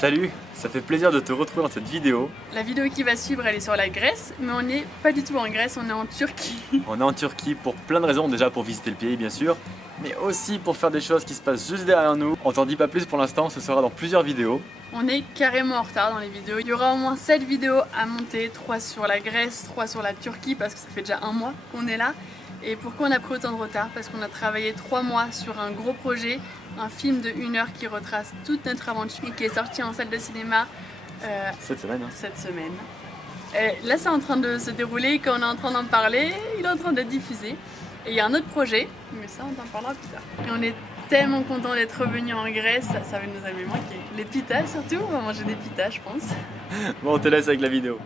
Salut, ça fait plaisir de te retrouver dans cette vidéo. La vidéo qui va suivre, elle est sur la Grèce, mais on n'est pas du tout en Grèce, on est en Turquie. On est en Turquie pour plein de raisons, déjà pour visiter le pays bien sûr, mais aussi pour faire des choses qui se passent juste derrière nous. On t'en dit pas plus pour l'instant, ce sera dans plusieurs vidéos. On est carrément en retard dans les vidéos. Il y aura au moins 7 vidéos à monter, 3 sur la Grèce, 3 sur la Turquie, parce que ça fait déjà un mois qu'on est là. Et pourquoi on a pris autant de retard? Parce qu'on a travaillé 3 mois sur un gros projet, un film de 1 heure qui retrace toute notre aventure et qui est sorti en salle de cinéma Cette semaine. cette semaine. Et là c'est en train de se dérouler, quand on est en train d'en parler, il est en train d'être diffusé. Et il y a un autre projet, mais ça on t'en parlera plus tard. Et on est tellement content d'être revenu en Grèce, ça nous avait manqué. Les pitas surtout, on va manger des pitas je pense. Bon, on te laisse avec la vidéo.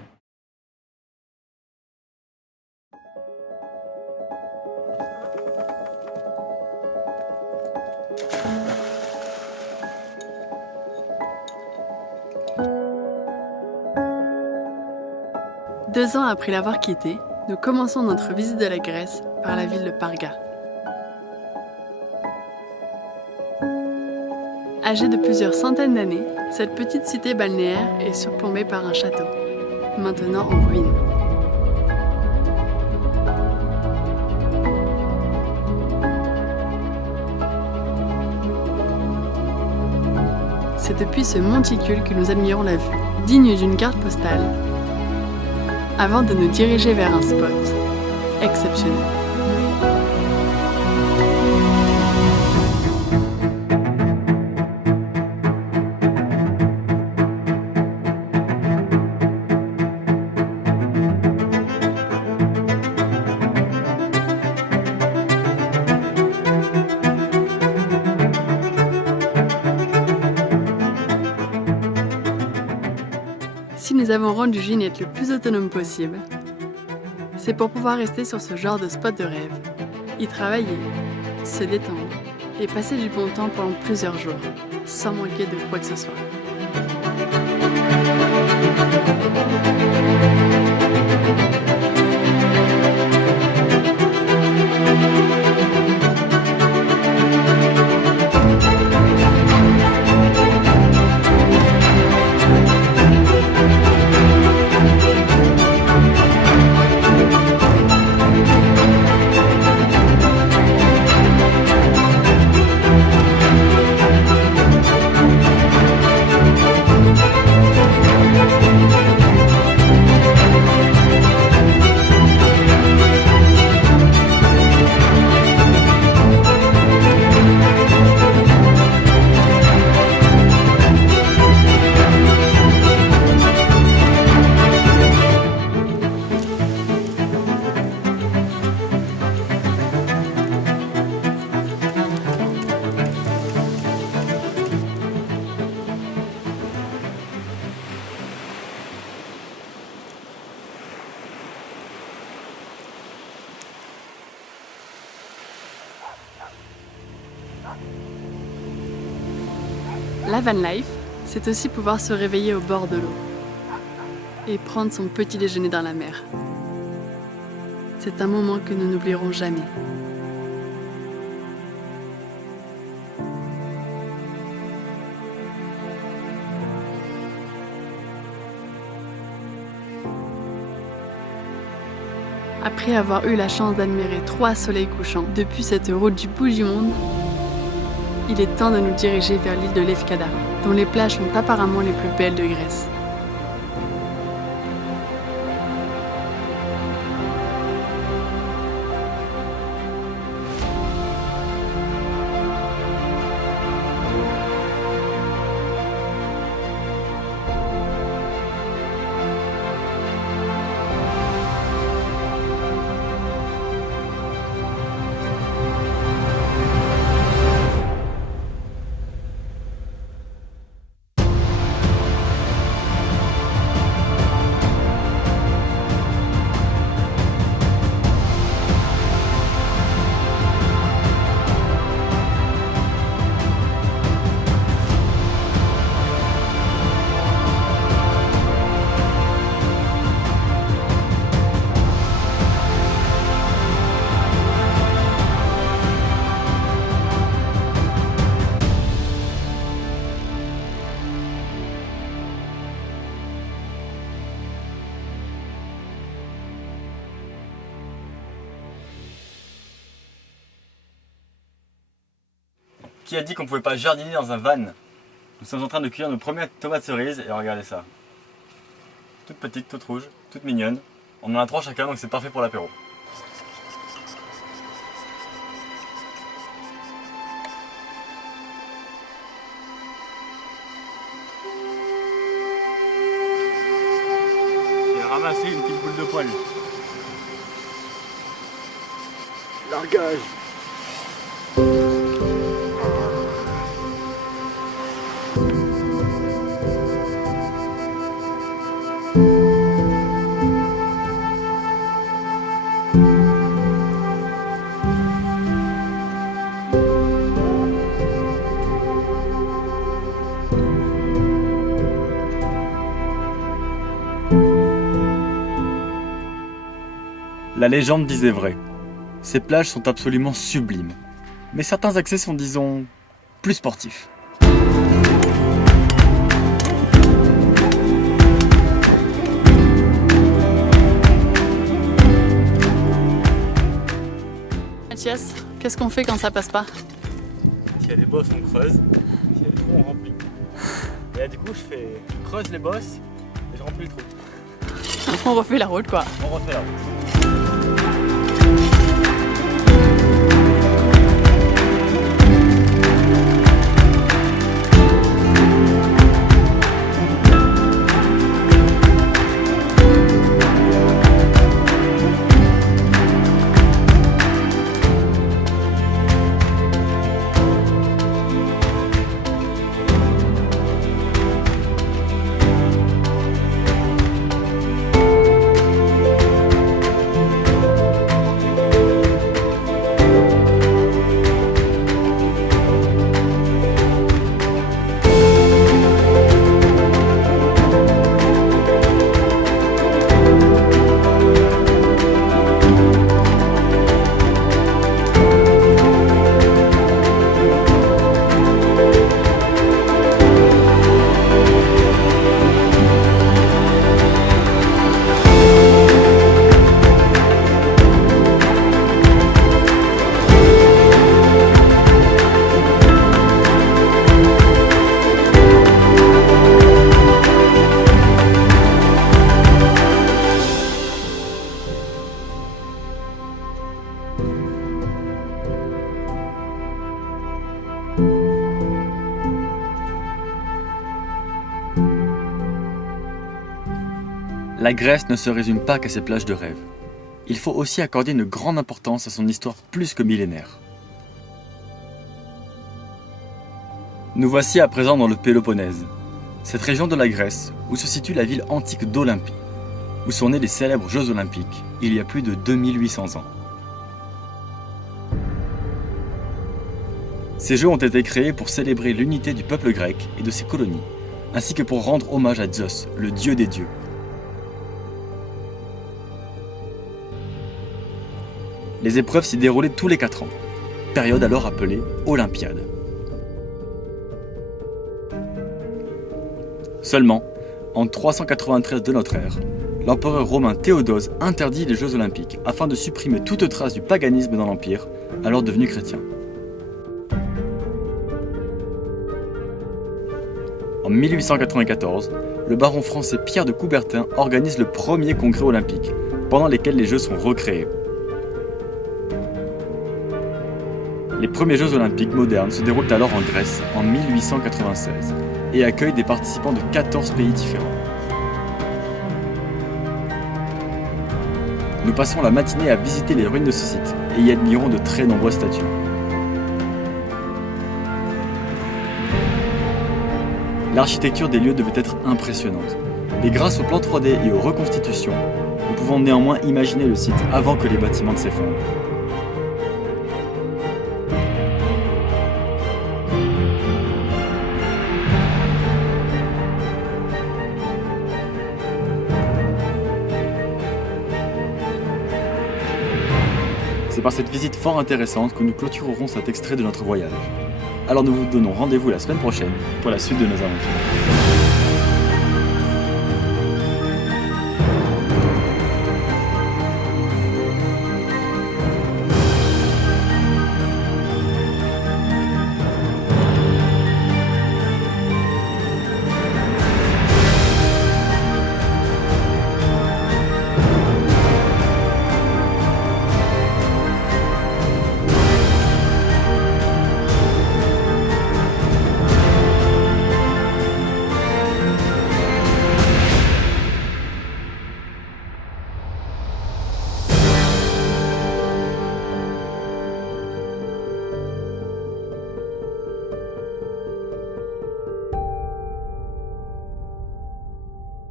Deux ans après l'avoir quitté, nous commençons notre visite de la Grèce par la ville de Parga. Âgée de plusieurs centaines d'années, cette petite cité balnéaire est surplombée par un château, maintenant en ruine. C'est depuis ce monticule que nous admirons la vue, digne d'une carte postale, avant de nous diriger vers un spot exceptionnel. Si nous avons rendu Ginette le plus autonome possible, c'est pour pouvoir rester sur ce genre de spot de rêve, y travailler, se détendre et passer du bon temps pendant plusieurs jours, sans manquer de quoi que ce soit. La van life, c'est aussi pouvoir se réveiller au bord de l'eau et prendre son petit déjeuner dans la mer. C'est un moment que nous n'oublierons jamais. Après avoir eu la chance d'admirer 3 soleils couchants depuis cette route du bout du monde, il est temps de nous diriger vers l'île de Lefkada, dont les plages sont apparemment les plus belles de Grèce. Qui a dit qu'on pouvait pas jardiner dans un van? Nous sommes en train de cueillir nos premières tomates cerises et regardez ça. Toutes petites, toutes rouges, toutes mignonnes. On en a 3 chacun, donc c'est parfait pour l'apéro. J'ai ramassé une petite boule de poil. Largage. La légende disait vrai. Ces plages sont absolument sublimes. Mais certains accès sont, disons, plus sportifs. Mathias, qu'est-ce qu'on fait quand ça passe pas? S'il y a des bosses, on creuse. S'il y a des trous, on remplit. Et là, du coup, je creuse les bosses et je remplis le trou. On refait la route, quoi. On refait la route. La Grèce ne se résume pas qu'à ses plages de rêve. Il faut aussi accorder une grande importance à son histoire plus que millénaire. Nous voici à présent dans le Péloponnèse, cette région de la Grèce où se situe la ville antique d'Olympie, où sont nés les célèbres Jeux Olympiques il y a plus de 2800 ans. Ces Jeux ont été créés pour célébrer l'unité du peuple grec et de ses colonies, ainsi que pour rendre hommage à Zeus, le dieu des dieux. Les épreuves s'y déroulaient tous les 4 ans, période alors appelée Olympiade. Seulement, en 393 de notre ère, l'empereur romain Théodose interdit les Jeux Olympiques afin de supprimer toute trace du paganisme dans l'Empire, alors devenu chrétien. En 1894, le baron français Pierre de Coubertin organise le premier congrès olympique, pendant lesquels les Jeux sont recréés. Les premiers Jeux Olympiques modernes se déroulent alors en Grèce en 1896 et accueillent des participants de 14 pays différents. Nous passons la matinée à visiter les ruines de ce site et y admirons de très nombreuses statues. L'architecture des lieux devait être impressionnante, mais grâce aux plans 3D et aux reconstitutions, nous pouvons néanmoins imaginer le site avant que les bâtiments ne s'effondrent. C'est par cette visite fort intéressante que nous clôturerons cet extrait de notre voyage. Alors nous vous donnons rendez-vous la semaine prochaine pour la suite de nos aventures.